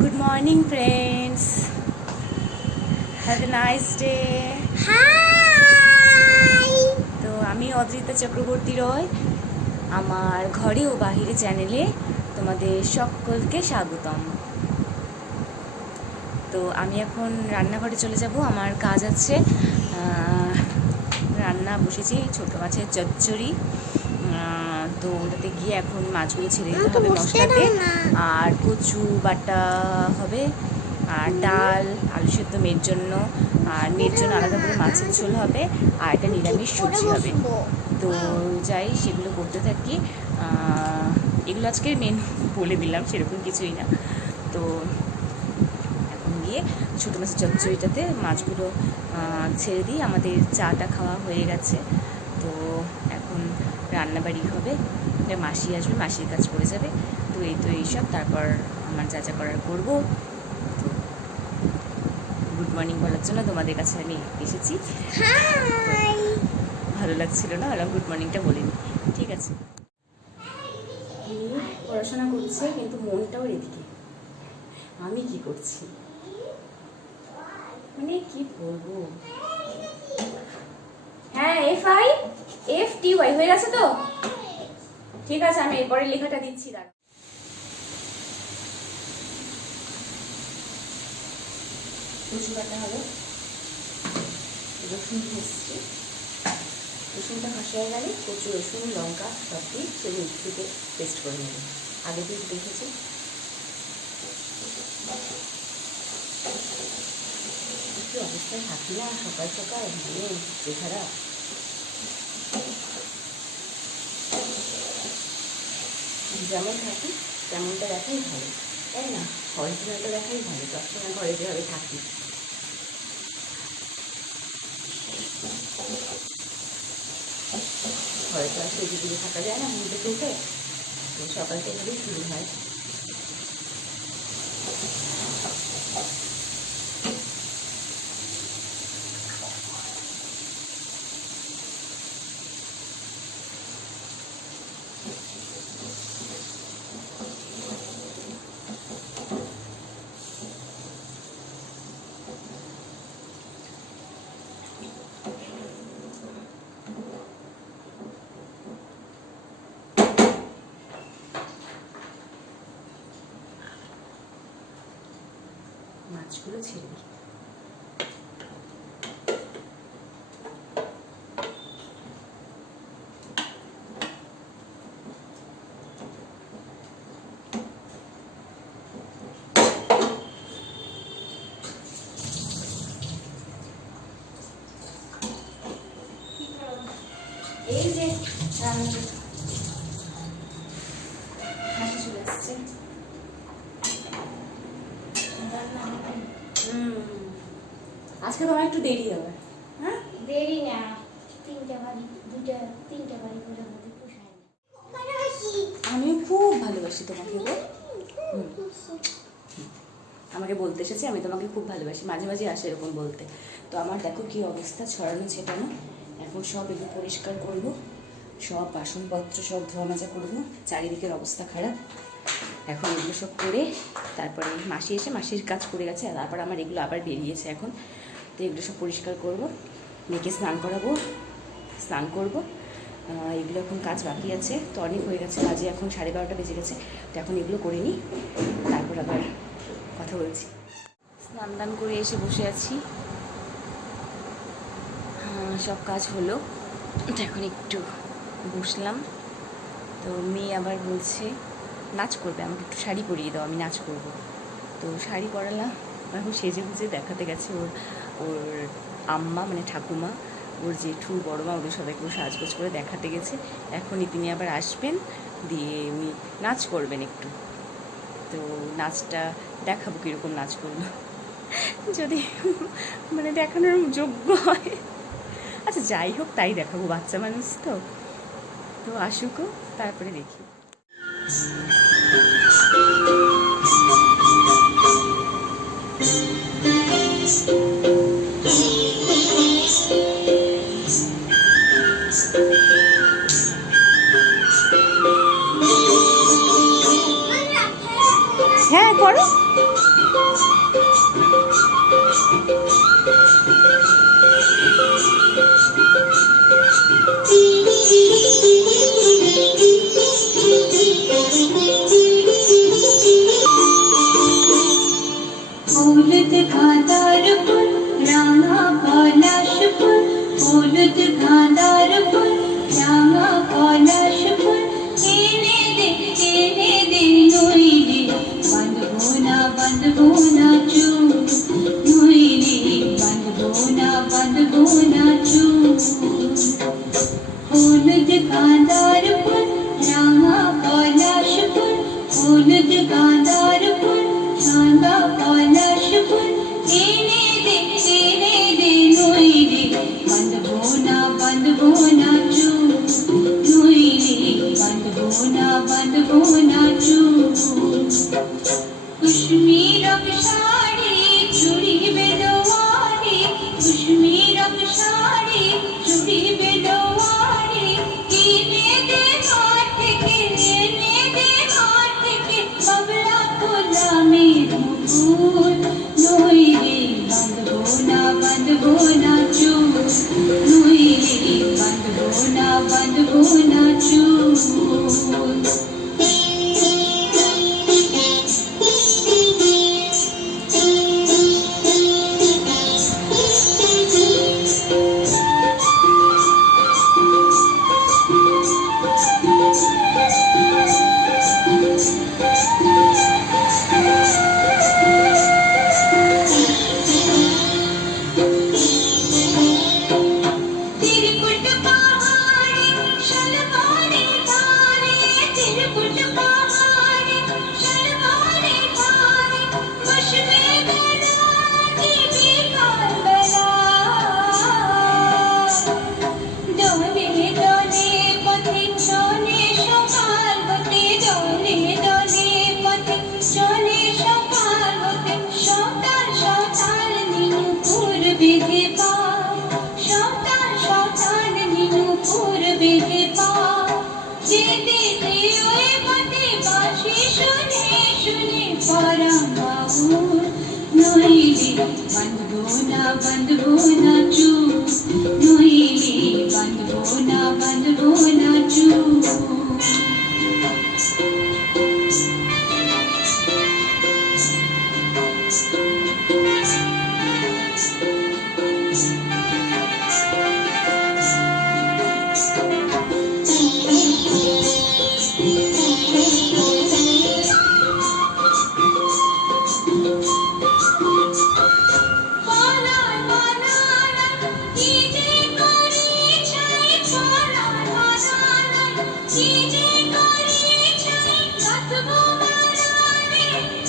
Morning, friends. Have a nice day. Hi তো আমি অদ্রিতা চক্রবর্তী রয় আমার ঘরে ও বাহিরে চ্যানেলে তোমাদের সকলকে স্বাগতম তো আমি এখন রান্নাঘরে চলে যাব আমার কাজ আছে রান্না বসেছি ছোটো মাছের চচ্চড়ি তো ওটাতে গিয়ে এখন মাছগুলো ছেড়ে দিতে হবে মশলাতে আর কচু বাটা হবে আর ডাল আলু সেদ্ধ মেয়ের জন্য আর মেয়ের জন্য আলাদা করে মাছের ঝোল হবে আর একটা নিরামিষ সবজি হবে। তো যাই সেগুলো করতে থাকি। এগুলো আজকে মেন বলে দিলাম সেরকম কিছুই না। তো এখন গিয়ে ছোটো মাছের চচ্চড়িটাতে মাছগুলো ছেড়ে দিই। আমাদের চাটা খাওয়া হয়ে গেছে। রান্নাবাড়ি হবে। মাসি আসবে মাসির কাজ করে যাবে। তো এই তো এইসব তারপর আমার যা যা করার করব। তো গুড মর্নিং বলার জন্য তোমাদের কাছে আমি এসেছি। ভালো লাগছিল না? ওরকম গুড মর্নিংটা বলিনি ঠিক আছে। পড়াশোনা করছে কিন্তু মনটাও এদিকে। আমি কি করছি? মানে কি বলব? হ্যাঁ F I F T Y হয়ে গেছে তো? ঠিক আছে, আমি এরপরে লেখাটা দিচ্ছি দাঁড়া রসুন কাটা হবে রসুন রসুনটা হয়ে গেলে কচু, রসুন, লঙ্কা সব দিয়ে মিক্সিতে পেস্ট করে নেব। আগে দিয়ে দেখেছি। কি অবস্থায় থাকি না সকাল সকাল দিয়ে চেহারা যেমন থাকি, তেমনটা দেখাই ভালো, তাই না? অরিজিনালটা দেখাই ভালো, সবসময় ঘরে যেভাবে থাকি। ঘরে তো আর সেজে থাকা যায় না মুখে থেকে তো সকাল থেকে শুরু হয় মাছগুলো ছেড়ে দিই এই যে রান্না হাসি চলে আসছে হুম আজকে তোমার একটু দেরি হবে। হ্যাঁ? দেরি না। তিনটে বাড়ি দুটো তিনটে বাড়ি করে আমিও খুব ভালোবাসি তোমাকে গো। আমাকে বলতে এসেছি আমি তোমাকে খুব ভালোবাসি। মাঝে মাঝে আসে এরকম বলতে। তো আমার দেখো কি অবস্থা ছড়ানো ছেটানো। এখন সব এগুলো পরিষ্কার করব। সব বাসনপত্র সব ধোয়া মাজা করব। চারিদিকের অবস্থা খারাপ। এখন এগুলো সব করে তারপরে মাসি এসে মাসির কাজ করে গেছে। আর তারপর আমার এগুলো আবার বেরিয়েছে এখন। তো এগুলো সব পরিষ্কার করব। মেয়েকে স্নান করাবো, স্নান করব। এগুলো এখন কাজ বাকি আছে। তো অনেক হয়ে গেছে, বাজে এখন সাড়ে বারোটা বেজে গেছে। তো এখন এগুলো করে নিই, তারপর আবার কথা বলছি। স্নান দান করে এসে বসে আছি। সব কাজ হলো। তো এখন একটু বসলাম। তো মেয়ে আবার বলছে, নাচ করবে, আমাকে একটু শাড়ি পরিয়ে দাও, আমি নাচ করব। তো শাড়ি পরালাম, এখন সেজে গুজে দেখাতে গেছে ওর ওর আম্মা মানে ঠাকুমা, ওর জেঠু বড় মা ওদের সবাইকে ও সাজগোজ করে দেখাতে গেছে। এখনই তিনি আবার আসবেন, দিয়ে উনি নাচ করবেন একটু। তো নাচটা দেখাবো কীরকম নাচ করব। যদি মানে দেখানোর যোগ্য হয়। আচ্ছা যাই হোক, তাই দেখাবো। বাচ্চা মানুষ তো। তো আসুকও তারপরে দেখি। बोलत गादारपुर रामा औनु कादार षु औलुत कादार षु दे तेने दे नोई दे बंद होना बंद होना चू नोई दे बंद न बंद भो चू the boy not to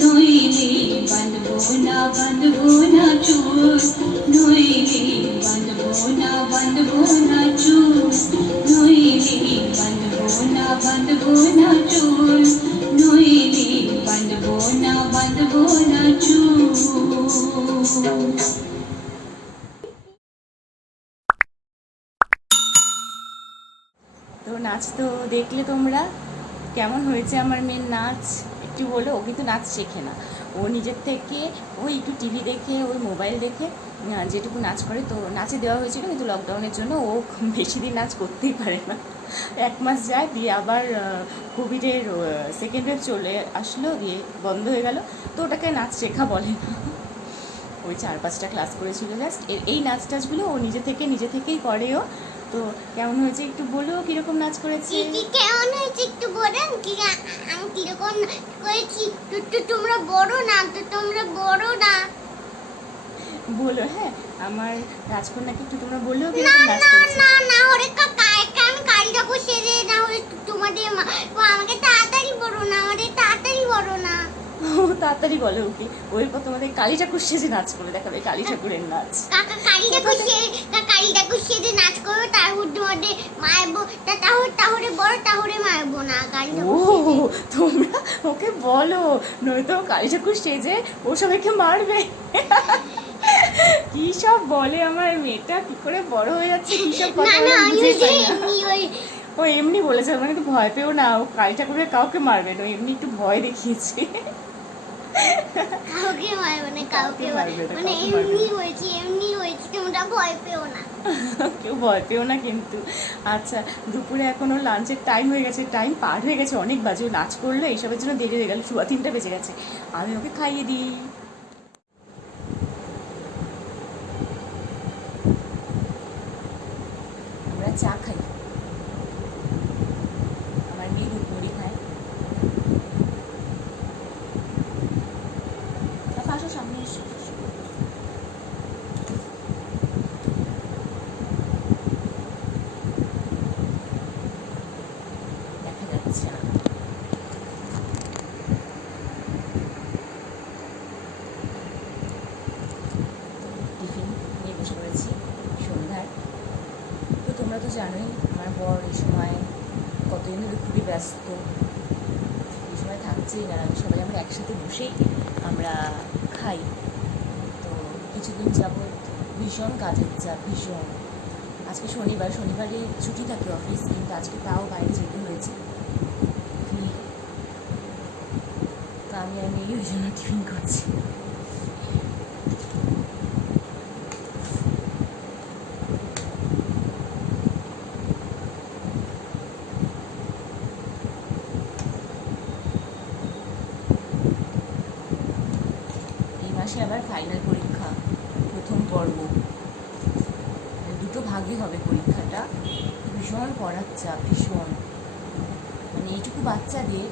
নইলে বান্ধবো না বান্ধবো না চোর নইলে তোমরা কেমন হয়েছে আমার মেয়ের নাচ? একটু বলো, ও কিন্তু নাচ শেখে না। ও নিজের থেকে ওই একটু টিভি দেখে, ওই মোবাইল দেখে যেটুকু নাচ করে, তো নাচে দেওয়া হয়েছিল কিন্তু লকডাউনের জন্য ও বেশি দিন নাচ করতেই পারে না। এক মাস যায়, দিয়ে আবার কোভিডের সেকেন্ড ওয়েভ চলে আসলো, দিয়ে বন্ধ হয়ে গেল। তো ওটাকে নাচ শেখা বলে। না ওই চার পাঁচটা ক্লাস করেছিল জাস্ট এই নাচ টাচগুলো ও নিজে থেকে, নিজে থেকেই করে ও তো কেমন হয়েছে? একটু বলো কীরকম নাচ করেছি? কেমন হয়েছে একটু বলেন? কি আমি কীরকম করেছি? তোমরা বড় না তো তোমরা বড় না। বলো হ্যাঁ আমার রাজকন্যাকে একটু তোমরা বললেও না না না না হরে কাকাই কান কাড়ি বসে রে না হলে তোমাদের মা আমাকে তাড়াতাড়ি বড় না আমাদের তাড়াতাড়ি বড় না। তাড়াতাড়ি বলো ওকে। ওই পর তোমাদের কালী ঠাকুর সেজে নাচ করে দেখাবে কালী ঠাকুরের নাচ। কাকা কালী ঠাকুর সেজে কালী ঠাকুর সেজে নাচ করো তারপর তোমাদের মারবো তা তাহলে তাহলে বড় তাহলে মারবো না। কালী ও ঠাকুর সেজে তোমরা ওকে বলো নয়তো কালী ঠাকুর সেজে ও সবাইকে মারবে। কি সব বলে আমার মেয়েটা কি করে বড় হয়ে যাচ্ছে কি সব কথা না ও এমনি বলেছে মানে তো ভয় পেও না ও কালী ঠাকুরের কাউকে মারবে না এমনি একটু ভয় দেখিয়েছে। কাউকে মানে কাউকে মারবে এমনি হয়েছে এমনি হয়েছে তোমরা ভয় পেও না। কেউ ভয় পেও না কিন্তু। আচ্ছা দুপুরে এখনও লাঞ্চের টাইম হয়ে গেছে টাইম পার হয়ে গেছে অনেক বাজে। নাচ করল এইসবের জন্য দেরি হয়ে গেল শুয়া তিনটা বেজে গেছে। আমি ওকে খাইয়ে দিই। আমরা চা খাই আমার মেয়ে দুধ মুড়ি খায় তারপর আসো সামনে এসো এসো। দেখা যাচ্ছে না টিফিন নিয়ে বসে পড়েছি সন্ধ্যায় তো তোমরা তো জানোই, আমার বর এই সময় কতদিন ধরে খুবই ব্যস্ত। এই সময় থাকছেই না সবাই আমরা একসাথে বসেই আমরা খাই। তো কিছুদিন যাবৎ ভীষণ কাজের চাপ, ভীষণ। আজকে শনিবার, শনিবারে ছুটি থাকে অফিস কিন্তু আজকে তাও বাইরে যেতে হয়েছে। তো আমি আমি ওই জন্য টিফিন করছি এই মাসে আবার ফাইনাল পরীক্ষা প্রথম পর্ব মানে দুটো ভাগে হবে পরীক্ষাটা ভীষণ পড়ার চাপ, ভীষণ। মানে এইটুকু বাচ্চাদের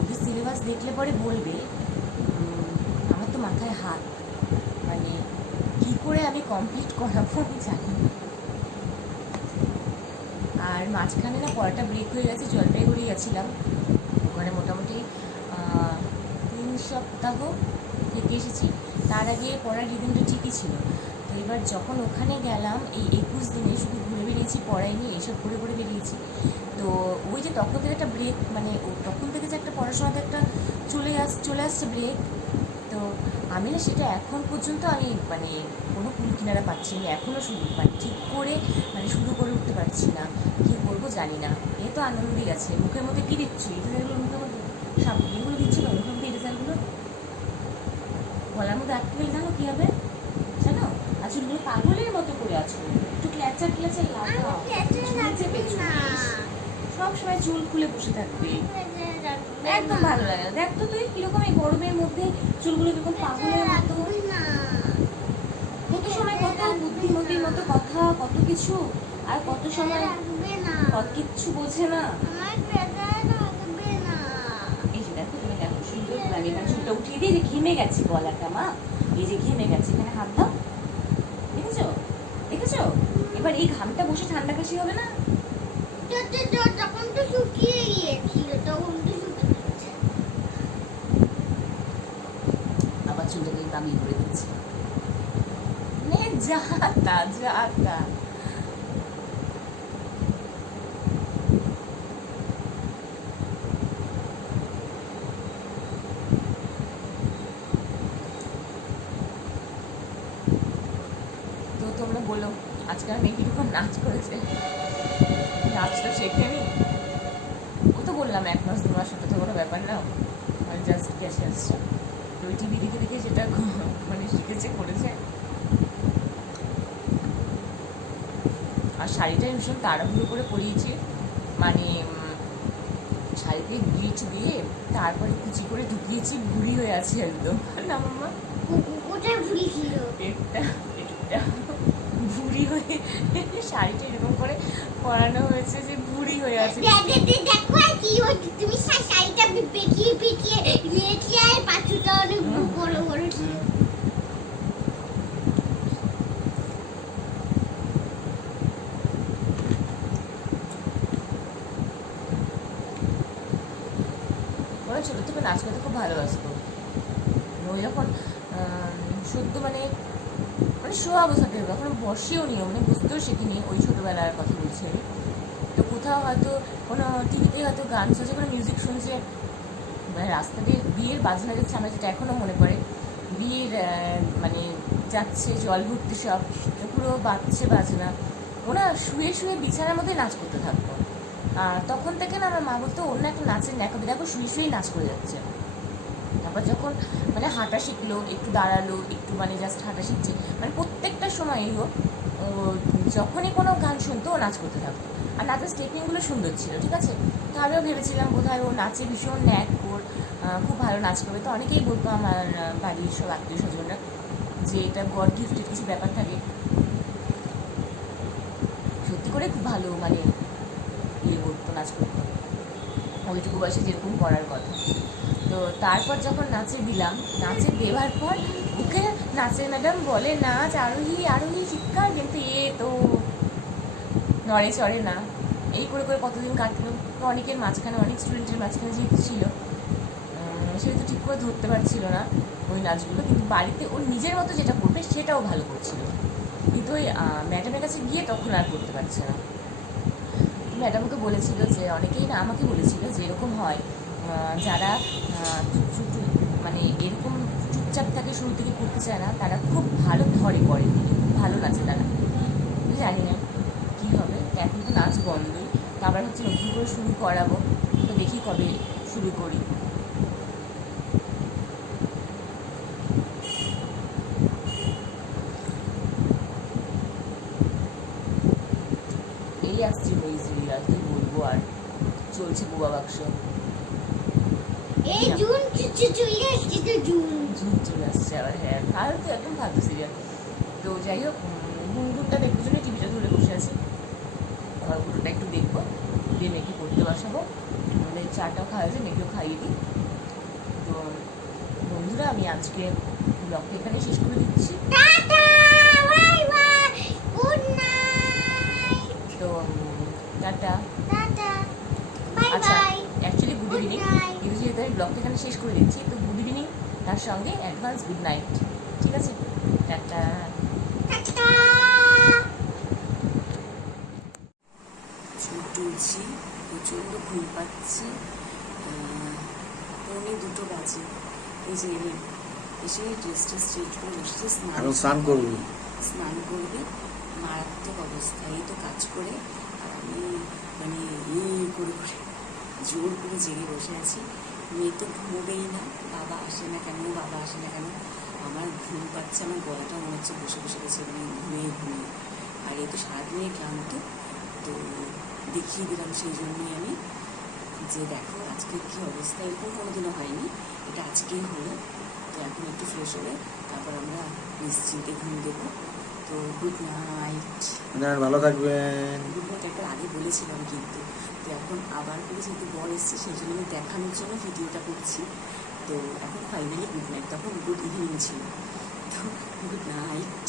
ওদের সিলেবাস দেখলে পরে বলবে আমার তো মাথায় হাত। মানে কি করে আমি কমপ্লিট করাবো আমি জানি আর মাঝখানে না পড়াটা ব্রেক হয়ে গেছে জলপাইগুড়ি গেছিলাম। ওখানে মোটামুটি তিন সপ্তাহ থেকে এসেছি। তার আগে পড়ার রিদিনটা ঠিকই ছিল। তো এবার যখন ওখানে গেলাম, এই একুশ দিনে শুধু বেরিয়েছি, পড়াইনি, এইসব ঘুরে ঘুরে বেরিয়েছি। তো ওই যে তখন থেকে একটা ব্রেক মানে তখন থেকে যে একটা পড়াশোনাতে একটা চলে আস, চলে আসছে ব্রেক তো আমি না সেটা এখন পর্যন্ত আমি মানে কোনো কুল কিনারা পাচ্ছি না এখনও শুরু মানে ঠিক করে মানে শুরু করে উঠতে পারছি না। কী করব জানি না। এ তো আনন্দই আছে। মুখের মধ্যে কী দিচ্ছি এই রেজাল্টগুলো মুখের মধ্যে সব এগুলো দিচ্ছি না? মুখের মধ্যে এই রেজাল্টগুলো গলার মধ্যে আটকে না কী হবে? জানো? আর চুলগুলো পাগলের মতো করে আছো। একটু ক্ল্যাচার ক্ল্যাচার লাগাও খেতে চুল রাখবি সব সময় চুল খুলে বসে থাকবি। একদম ভালো লাগে দেখ তো তুই কীরকম এই গরমের মধ্যে চুলগুলো কীরকম পাগলের মতো। না। কত সময় কত বুদ্ধিমতির মতো কথা কত কিছু আর কত সময় কত কিচ্ছু বোঝে না। আমার খেতে রাখবে না। এই যে দেখো তুমি দেখো সুন্দর করে আমি এখানে চুলটা উঠিয়ে দিয়ে যে ঘেমে গেছি গলাটা মা। এই যে ঘেমে গেছে। এখানে হাত দাও। দেখেছ? দেখেছ? এবার এই ঘামটা বসে ঠান্ডা কাশি হবে না? তখন তো শুকিয়ে গিয়েছিল তখন তো শুকিয়ে আবার চুলটাকে দামি করে দিচ্ছি যা তা যা তা তো তোমরা বলো আজকাল মেয়ে কীরকম নাচ করেছে নাচ তো শেখেনি। ও তো বললাম এক মাস দু মাস ওটা তো কোনো ব্যাপার না। মানে জাস্ট গেছে আসছে তো ওই টিভি দেখে দেখে সেটা মানে শিখেছে করেছে। আর শাড়িটা আমি ভীষণ তাড়াহুড়ো করে পরিয়েছি। মানে শাড়িতে গ্লিচ দিয়ে তারপরে কুচি করে ঢুকিয়েছি ভুড়ি হয়ে আছে একদম। না মাম্মা? কোথায় ভুলিছিল পেটটা পেটটা বুড়ি হয়ে শাড়িটা এরকম করে পরানো হয়েছে যে বুড়ি হয়ে আছে। ছোট শাড়িটা ছোটো থেকে নাচ করতে খুব ভালোবাসতো ওই যখন শুদ্ধ মানে শোয়া অবস্থাতে তখন বসেও নি মানে বুঝতেও শেখিনি ওই ছোটোবেলার কথা বলছি। আমি তো কোথাও হয়তো কোনো টিভিতে হয়তো গান শুনছে কোনো মিউজিক শুনছে। মানে রাস্তা দিয়ে বিয়ের বাজনা যাচ্ছে আমার যেটা এখনও মনে পড়ে। বিয়ের মানে যাচ্ছে, জল ভর্তি সব পুরো বাজছে বাজনা। ওরা শুয়ে শুয়ে বিছানার মধ্যে নাচ করতে থাকতো। আর তখন থেকে না আমার মা বলতো অন্য একটা নাচের দেখো দেখো শুয়ে শুয়েই নাচ করে যাচ্ছে। তারপর যখন মানে হাঁটা শিখলো, একটু দাঁড়াল, একটু মানে জাস্ট হাঁটা শিখছে মানে প্রত্যেকটা সময়ই হোক যখনই কোনো গান শুনতো, ও নাচ করতে থাকতো। আর নাচের স্টেপিংগুলো সুন্দর ছিল, ঠিক আছে? তো আমিও ভেবেছিলাম বোধহয় ও নাচে ভীষণ ন্যাক, ওর খুব ভালো নাচ করবে। তো অনেকেই বলতো আমার বাড়ির সব আত্মীয় স্বজনরা যে এটা গড গিফটের কিছু ব্যাপার থাকে। সত্যি করে খুব ভালো মানে ইয়ে করতো, নাচ করতো। ওইটুকু বয়সে যেরকম করার কথা। তো তারপর যখন নাচে দিলাম, নাচে দেওয়ার পর ওকে নাচে ম্যাডাম বলে, নাচ আরোহী আরোহী চিৎকার, কিন্তু এ তো নড়ে চড়ে না। এই করে করে কতদিন কাটলো? অনেকের মাঝখানে, অনেক স্টুডেন্টের মাঝখানে যেহেতু ছিল সেহেতু ঠিক করে ধরতে পারছিল না ওই নাচগুলো, কিন্তু বাড়িতে ওর নিজের মতো যেটা করবে, সেটাও ভালো করছিল। কিন্তু ওই ম্যাডামের কাছে গিয়ে তখন আর করতে পারছে না। ম্যাডামকে বলেছিল যে, অনেকেই না আমাকে বলেছিল যে এরকম হয়। যারা মানে এরকম চুপচাপ থাকে শুরু থেকে করতে চায় না, তারা খুব ভালো ধরে করে ভালো নাচে তারা। জানি না কী হবে। এখন তো নাচ বন্ধই। তো আবার হচ্ছে নতুন করে শুরু করাবো। তো দেখি কবে শুরু করি। এই আসছে ওই সিরিয়াল কি বলব আর। চলছে বোবা বাক্স। এই জুন চলে আসছে তো জুন। চলে আসছে আবার হ্যাঁ ভালো তো একদম ফালতু সিরিয়াল তো যাই হোক ঘুমঘুমটা দেখব জন্য টিভিটা ধরে বসে আছি। আবার পুরোটা একটু দেখব দিয়ে মেয়েকে পড়তে বসাবো। আমাদের চাটাও খাওয়া হয়েছে মেয়েকেও খাইয়ে দিই। তো বন্ধুরা আমি আজকে ব্লগটা এখানে শেষ করে দিচ্ছি tata bye bye good night তো উম, টাটা টাটা বাই আচ্ছা bye actually good Good evening night. কিন্তু যেহেতু আমি শেষ করে দিচ্ছি তো গুড ইভিনিং তার সঙ্গে অ্যাডভান্স গুড নাইট ঠিক আছে? টাটা। তুলছি প্রচণ্ড ঘুম পাচ্ছে। পৌনে দুটো বাজে। এই যে এলেন এসে ড্রেসটা স্ট্রেট করে বসেছে স্নান স্নান করবি? স্নান করবে। মারাত্মক অবস্থা এই তো কাজ করে। আর আমি মানে এই করে করে জোর করে জেগে বসে আছি। মেয়ে তো ঘুমোবেই না বাবা আসে না কেন বাবা আসে না কেন? আমার ঘুম পাচ্ছে আমার গলাটা মনে হচ্ছে বসে বসে গেছে মানে ঘুমিয়ে ঘুমিয়ে। আর এই তো সারাদিনে ক্লান্ত তো দেখিয়ে দিলাম সেই জন্যই আমি যে দেখো আজকে কী অবস্থা এরকম কোনোদিনও হয়নি এটা আজকেই হলো। তো এখন একটু ফ্রেশ হলে তারপর আমরা নিশ্চিন্তে ঘুম দেবো। তো গুড নাইট ভালো থাকবেন। গুড নাইট একবার আগে বলেছিলাম কিন্তু। তো এখন আবার করে যেহেতু বল এসছে, সেই জন্য আমি দেখানোর জন্য ভিডিওটা করছি। তো এখন ফাইনালি গুড নাইট তখন গুড ইভিনিং ছিল। তো গুড নাইট